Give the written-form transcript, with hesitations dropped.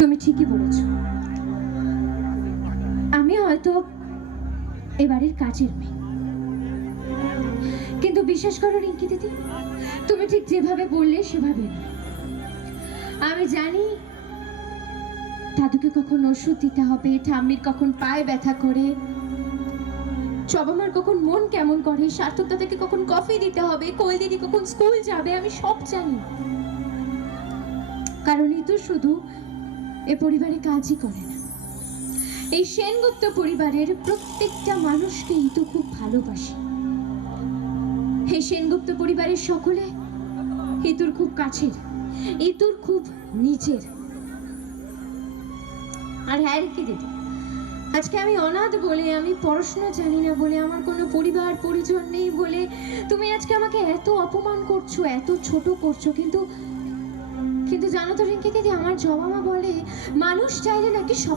তুমি ঠিকই বলেছ। আমি হয়তো এবারের কাজের মেয়ে, কিন্তু বিশ্বাস করো রিঙ্কি দিদি, তুমি ঠিক যেভাবে বললে সেভাবে না। আমি জানি দাদুকে কখন ওষুধ দিতে হবে, ঠাম্মির কখন পায়ে ব্যথা করে, চবামার কখন মন কেমন করে, সার্থক দাদাকে কখন কফি দিতে হবে, কোল দিদি কখন স্কুল যাবে, আমি সব জানি। কারণ এই তো শুধু এ পরিবারে কাজই করে না, এই সেনগুপ্ত পরিবারের প্রত্যেকটা মানুষকে ইতু খুব ভালোবাসে। এই সেনগুপ্ত পরিবারের সকলে ইতুর খুব কাছের, ইতুর খুব নিজের। আর হ্যাঁ রেখে দিদি, আজকে আমি অনাথ বলে, আমি পড়াশোনা জানি না বলে, আমার কোনো পরিবার পরিজন নেই বলে তুমি আজকে আমাকে এত অপমান করছো, এত ছোট করছো। কিন্তু জানো তো রিঙ্কি দিদি, আমার জবা মা বলে মানুষ চাইলে নাকি সব